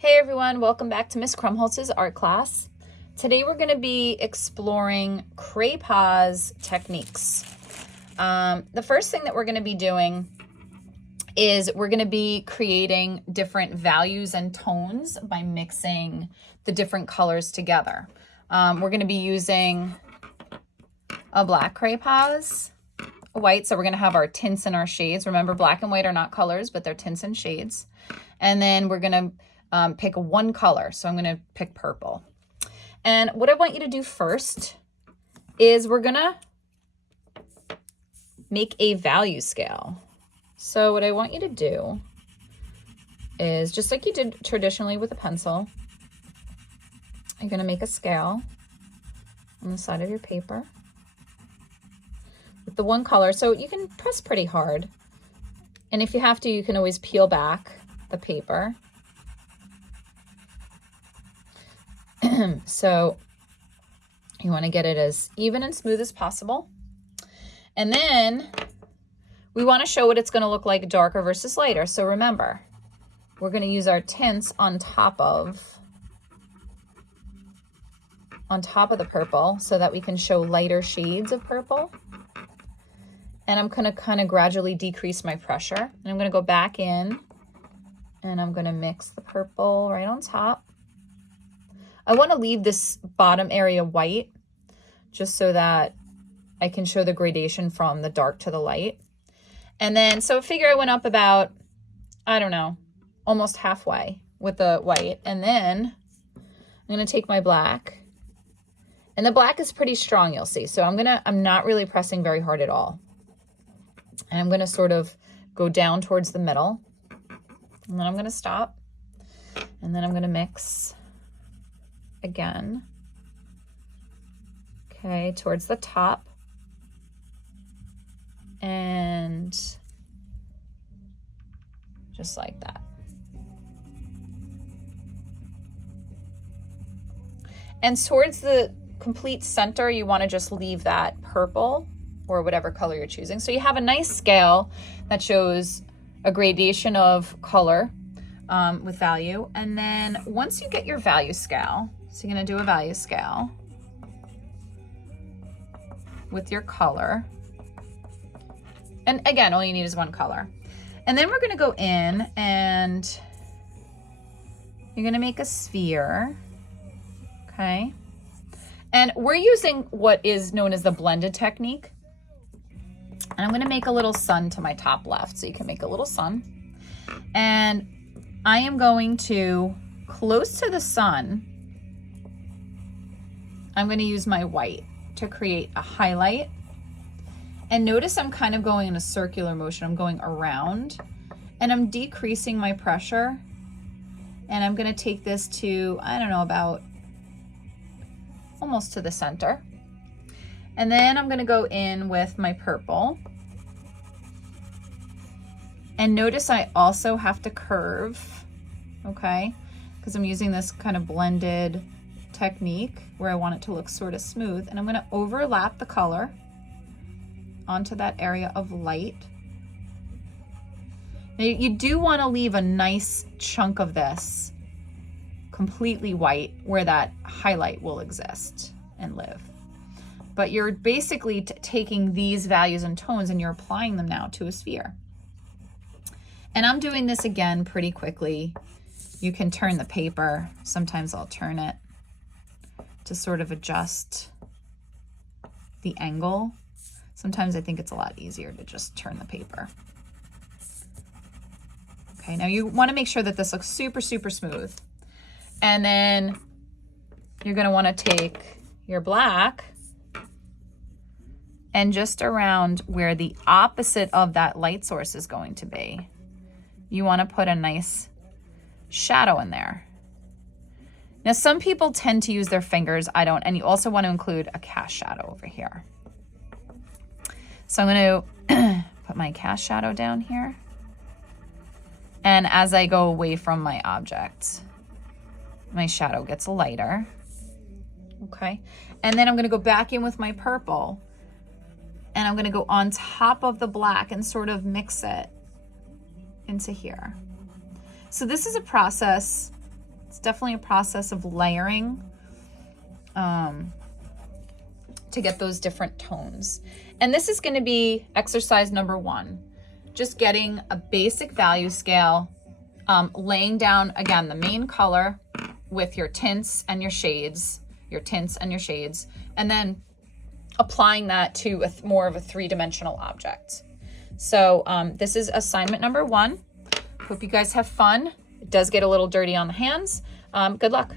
Hey everyone, welcome back to Miss Krumholtz's art class. Today we're going to be exploring Cray techniques. The first thing that we're going to be doing is we're going to be creating different values and tones by mixing the different colors together. We're going to be using a black Cray a white, so we're going to have our tints and our shades. Remember, black and white are not colors, but they're tints and shades. And then we're going to pick one color. So I'm going to pick purple. And what I want you to do first is we're going to make a value scale. So what I want you to do is, just like you did traditionally with a pencil, you're going to make a scale on the side of your paper with the one color. So you can press pretty hard. And if you have to, you can always peel back the paper. So you want to get it as even and smooth as possible. And then we want to show what it's going to look like darker versus lighter. So remember, we're going to use our tints on top of the purple so that we can show lighter shades of purple. And I'm going to kind of gradually decrease my pressure. And I'm going to go back in and I'm going to mix the purple right on top. I want to leave this bottom area white just so that I can show the gradation from the dark to the light. And then, so figure I went up about, I don't know, almost halfway with the white. And then I'm going to take my black, and the black is pretty strong, you'll see. So I'm not really pressing very hard at all. And I'm going to sort of go down towards the middle, and then I'm going to stop, and then I'm going to mix again, okay, towards the top, and just like that. And towards the complete center, you want to just leave that purple or whatever color you're choosing. So you have a nice scale that shows a gradation of color with value. And then once you get your value scale, so you're going to do a value scale with your color. And again, all you need is one color. And then we're going to go in and you're going to make a sphere. Okay. And we're using what is known as the blended technique. And I'm going to make a little sun to my top left. So you can make a little sun. And I am going to, close to the sun, I'm going to use my white to create a highlight. And notice I'm kind of going in a circular motion. I'm going around and I'm decreasing my pressure. And I'm going to take this to, I don't know, about almost to the center. And then I'm going to go in with my purple. And notice I also have to curve, okay? Because I'm using this kind of blended technique where I want it to look sort of smooth. And I'm going to overlap the color onto that area of light. Now you do want to leave a nice chunk of this completely white where that highlight will exist and live. But you're basically taking these values and tones and you're applying them now to a sphere. And I'm doing this again pretty quickly. You can turn the paper. Sometimes I'll turn it to sort of adjust the angle. Sometimes I think it's a lot easier to just turn the paper. Okay, now you want to make sure that this looks super, super smooth. And then you're going to want to take your black and just around where the opposite of that light source is going to be, you want to put a nice shadow in there. Now, some people tend to use their fingers. I don't. And you also want to include a cast shadow over here. So I'm going to put my cast shadow down here. And as I go away from my object, my shadow gets lighter. Okay. And then I'm going to go back in with my purple. And I'm going to go on top of the black and sort of mix it into here. So this is a process It's definitely a process of layering to get those different tones. And this is going to be exercise number 1, just getting a basic value scale, laying down, again, the main color with your tints and your shades, and then applying that to more of a 3-dimensional object. So this is assignment number 1. Hope you guys have fun. It does get a little dirty on the hands. Good luck.